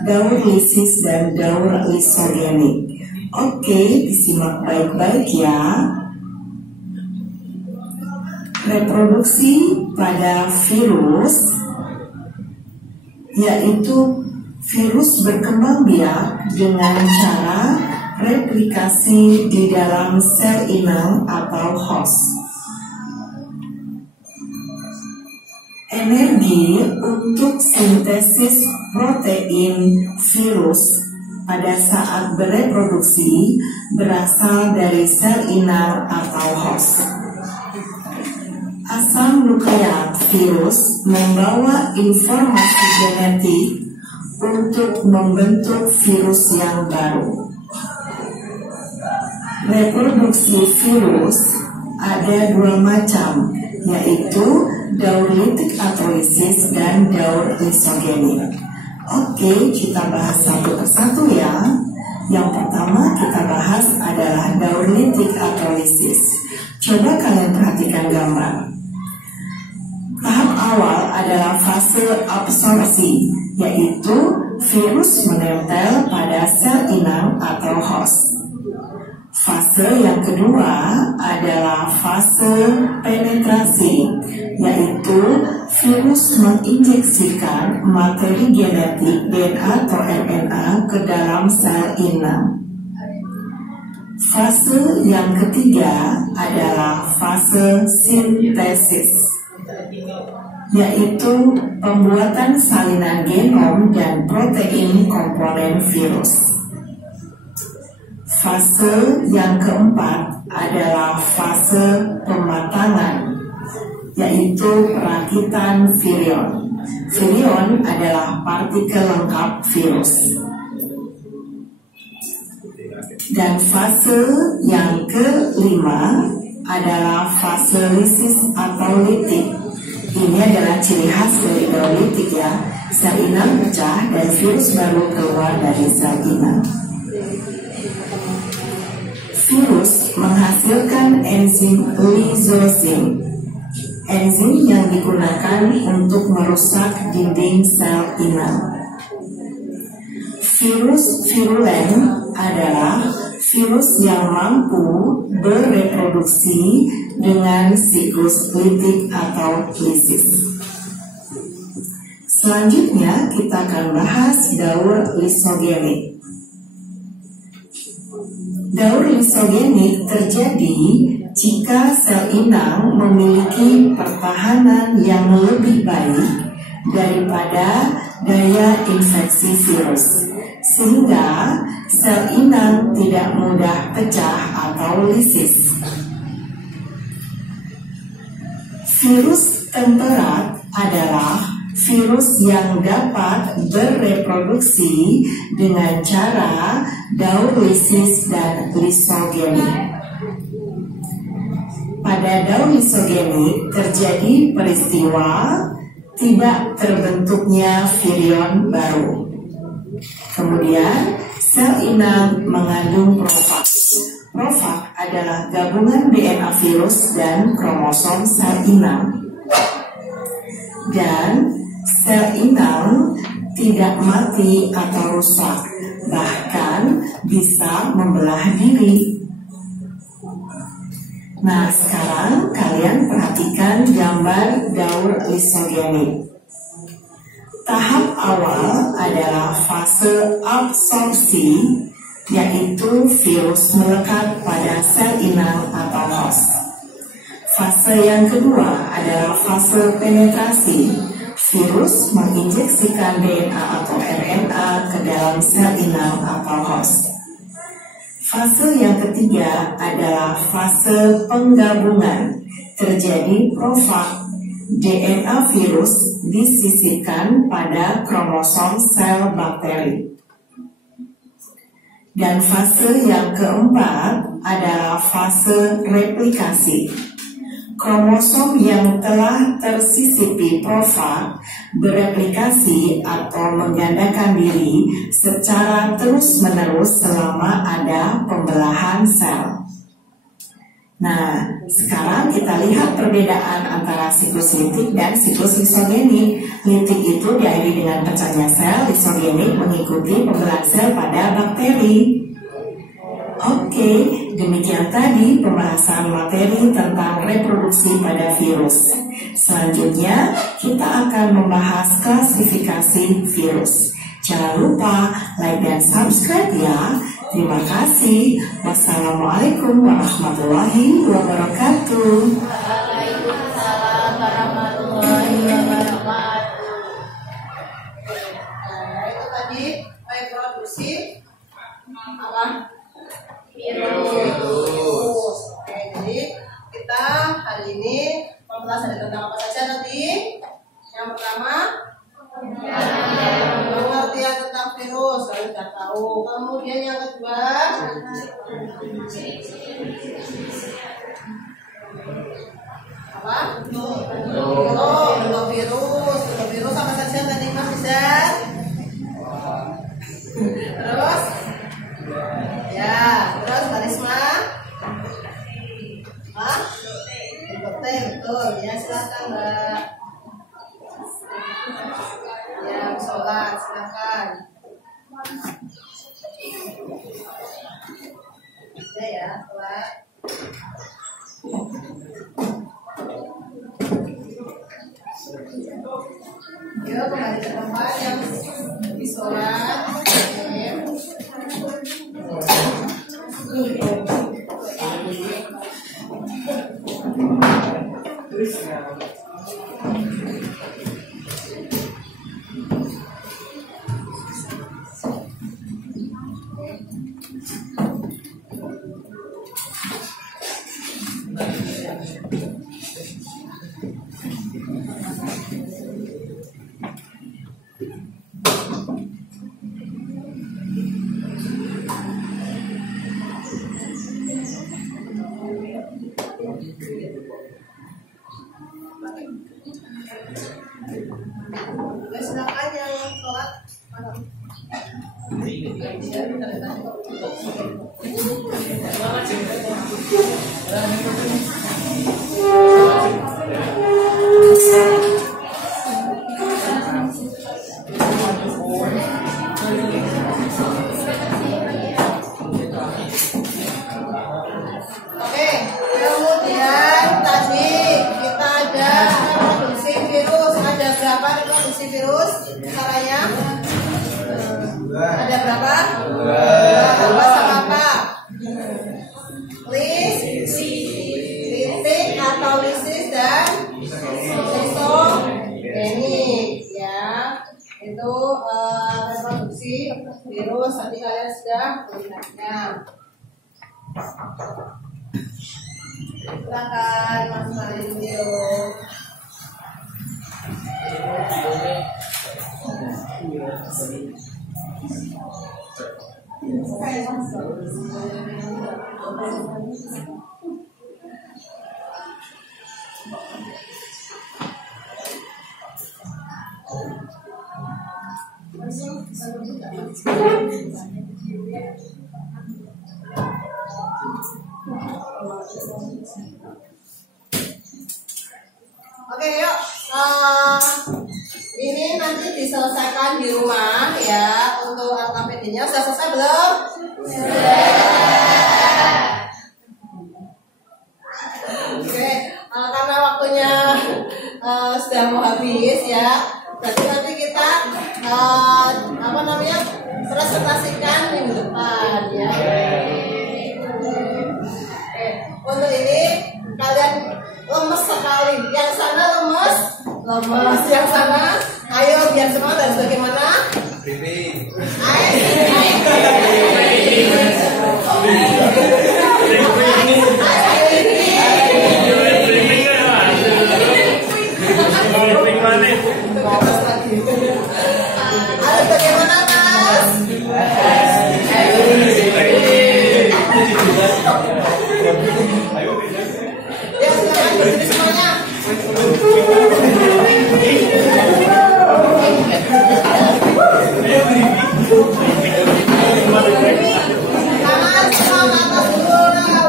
Daur lisis dan daur lisogenik. Oke, disimak baik-baik ya. Reproduksi pada virus, yaitu virus berkembang biak dengan cara replikasi di dalam sel inang atau host. Energi untuk sintesis protein virus pada saat bereproduksi berasal dari sel inang atau host. Asam nukleat virus membawa informasi genetik untuk membentuk virus yang baru. Reproduksi virus ada dua macam, yaitu daur litik atau lisis dan daur lisogenik. Oke, kita bahas satu persatu ya. Yang pertama kita bahas adalah daur litik atau lisis. Coba kalian perhatikan gambar. Tahap awal adalah fase absorpsi, yaitu virus menempel pada sel inang atau host. Fase yang kedua adalah fase penetrasi, yaitu virus menginjeksikan materi genetik DNA atau RNA ke dalam sel inang. Fase yang ketiga adalah fase sintesis, yaitu pembuatan salinan genom dan protein komponen virus. Fase yang keempat adalah fase pematangan, yaitu perakitan virion. Virion adalah partikel lengkap virus. Dan fase yang kelima adalah fase lisis atau litik. Ini adalah ciri khas dari daur litik ya. Sel inang pecah dan virus baru keluar dari sel inang. Virus menghasilkan enzim lisosim, enzim yang digunakan untuk merusak dinding sel inang. Virus virulen adalah virus yang mampu bereproduksi dengan siklus litik atau lisis. Selanjutnya kita akan bahas daur lisogenik. Daur lisogenik terjadi jika sel inang memiliki pertahanan yang lebih baik daripada daya infeksi virus, sehingga sel inang tidak mudah pecah atau lisis. Virus temperat adalah virus yang dapat bereproduksi dengan cara daur lisis dan lisogenik. Pada daur lisogenik terjadi peristiwa tidak terbentuknya virion baru. Kemudian sel inang mengandung profag. Profag adalah gabungan DNA virus dan kromosom sel inang. Dan sel inang tidak mati atau rusak, bahkan bisa membelah diri. Nah, sekarang kalian perhatikan gambar daur lisogenik. Tahap awal adalah fase absorpsi, yaitu virus melekat pada sel inang atau host. Fase yang kedua adalah fase penetrasi. Virus menginjeksikan DNA atau RNA ke dalam sel inang atau host. Fase yang ketiga adalah fase penggabungan. Terjadi profag. DNA virus disisipkan pada kromosom sel bakteri. Dan fase yang keempat adalah fase replikasi. Kromosom yang telah tersisipi profag bereplikasi atau menggandakan diri secara terus-menerus selama ada pembelahan sel. Nah, sekarang kita lihat perbedaan antara siklus litik dan siklus lisogenik. Litik itu diakhiri dengan pecahnya sel, lisogenik mengikuti pembelahan sel pada bakteri. Oke, demikian tadi pembahasan materi tentang reproduksi pada virus. Selanjutnya, kita akan membahas klasifikasi virus. Jangan lupa like dan subscribe ya. Terima kasih. Wassalamualaikum warahmatullahi wabarakatuh. Waalaikumsalam warahmatullahi wabarakatuh. Nah, itu tadi reproduksi apa? Virus. Oke, jadi kita hari ini pembahasan tentang apa saja tadi? Yang pertama, pengertian tentang virus, kalian sudah tahu. Kemudian yang kedua, apa? Bentuk virus. Bentuk virus apa saja tadi Mas Izan? Terus? Ya, terus Karisma? Hah? Bentuk T, betul. Ya, silakan Mbak. Ya, sholat, silakan. Ya, sholat. Yuk, kembali ke tempat yang di sholat. Ya, silakan yang sholat. Oke, kemudian tadi kita ada reproduksi virus. Ada berapa reproduksi virus? Caranya? Ada berapa? Apa sama apa? Litik atau lisis dan lisogenik ya. Itu reproduksi virus. Tadi kalian sudah melihatnya. Silakan Mas Mario. Oke, yuk. Ini nanti diselesaikan di rumah ya. Untuk LKPD-nya sudah selesai belum? Oke, karena waktunya sudah mau habis ya. Berarti nanti kita presentasikan minggu depan ya. Oke, untuk ini kalian lemes sekali. Yang sana lemes lemes. Yang sana, ayo biar semangat harus bagaimana? Harus bagaimana, Mas? Ya, silakan berdiri semuanya. Tangan semua ke atas dulu, tenang.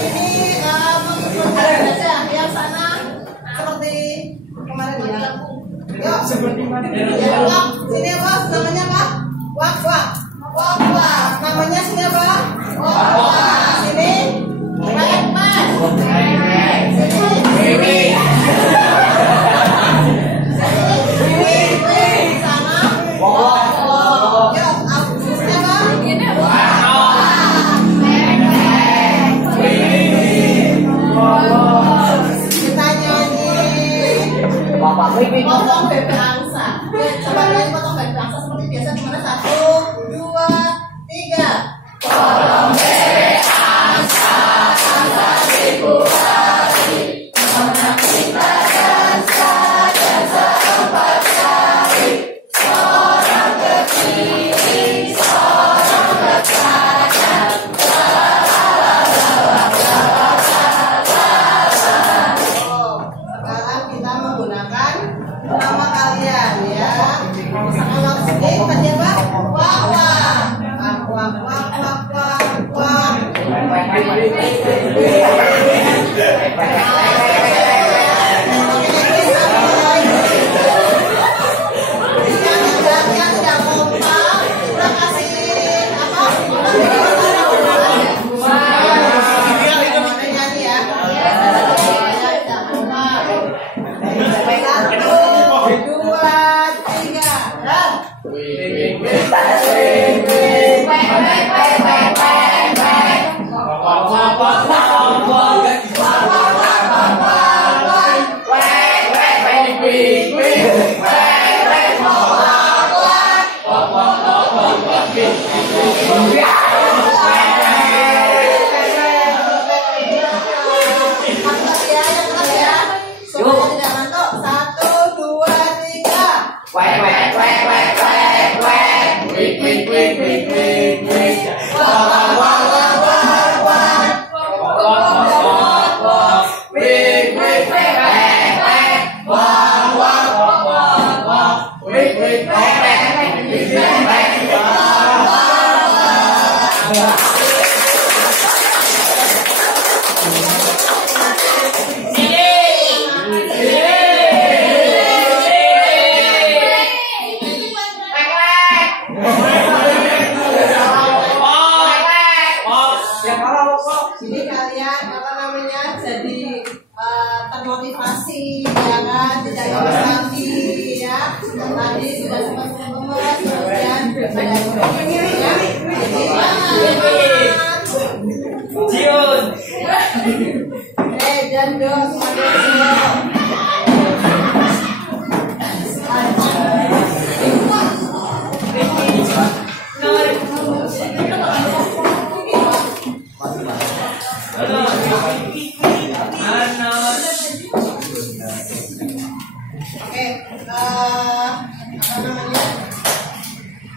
Ini yang sana seperti kemarin ya. Yuk, ya, Wak. Sini Bos, namanya apa? Wak. Namanya sini apa? Wak. Sini. Potong bebek angsa. Coba kalian potong bebek angsa seperti biasa. Gimana? 1, 2, 3. Potong bebek angsa, angsa dibuati. Menang kita dansa empat kali. Seorang ke kiri, seorang ke kanan. Sekarang kita menggunakan nama kalian ya. Misalkan waktu sini tadi apa? Yang tidak kompak, kita kasih apa? Nyanyi ya. Tidak kompak. 1, 2, 3, dan supaya tidak ngantuk. 1, 2, 3. Jadi kalian apa namanya jadi termotivasi ya kan, tidak lemes lagi ya. Tadi sudah sempat lemes, kemudian ada ya. Jadi Jiun. dan dong apa namanya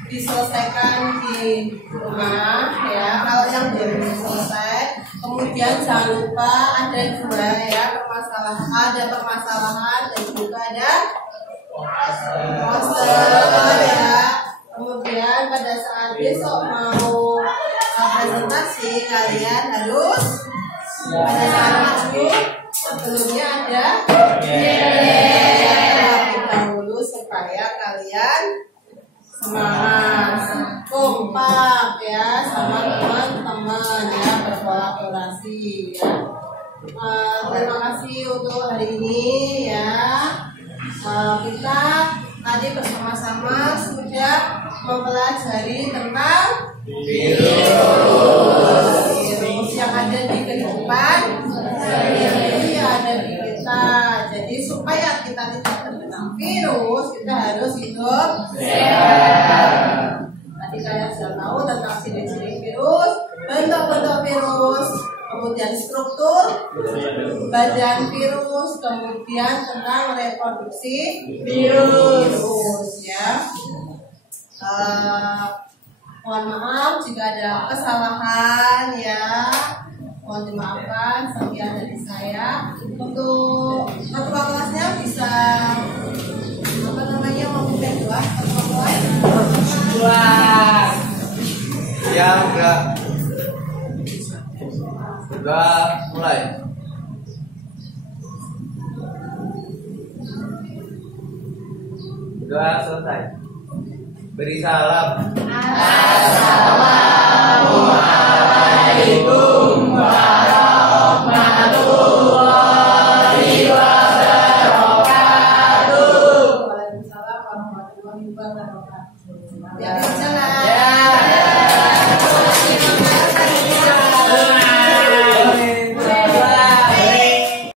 diselesaikan di rumah ya. Kalau yang belum selesai, kemudian jangan lupa ada dua ya permasalahan dan juga ada poster ya. Kemudian pada saat besok mau presentasi kalian harus pada saat itu sebelumnya ada dahulu supaya kalian semangat kompak ya sama teman-teman ya, berkolaborasi ya. Terima kasih untuk hari ini ya. Kita tadi bersama-sama sudah mempelajari tentang virus yang ada di kehidupan sehari-hari ada di kita. Jadi supaya kita tidak terkena virus, kita harus hidup sehat. Tadi kalian sudah tahu tentang ciri-ciri virus, bentuk-bentuk virus, kemudian struktur badan virus, kemudian tentang reproduksi virus ya. Mohon maaf jika ada kesalahan ya, mohon dimaafkan. Sekian dari saya. Untuk ketua kelasnya bisa mengumumkan doa ketua kelas. Ya, udah mulai. Udah selesai. Beri salam. Assalamualaikum warahmatullahi wabarakatuh. Waalaikumsalam warahmatullahi wabarakatuh. Ya, jalan.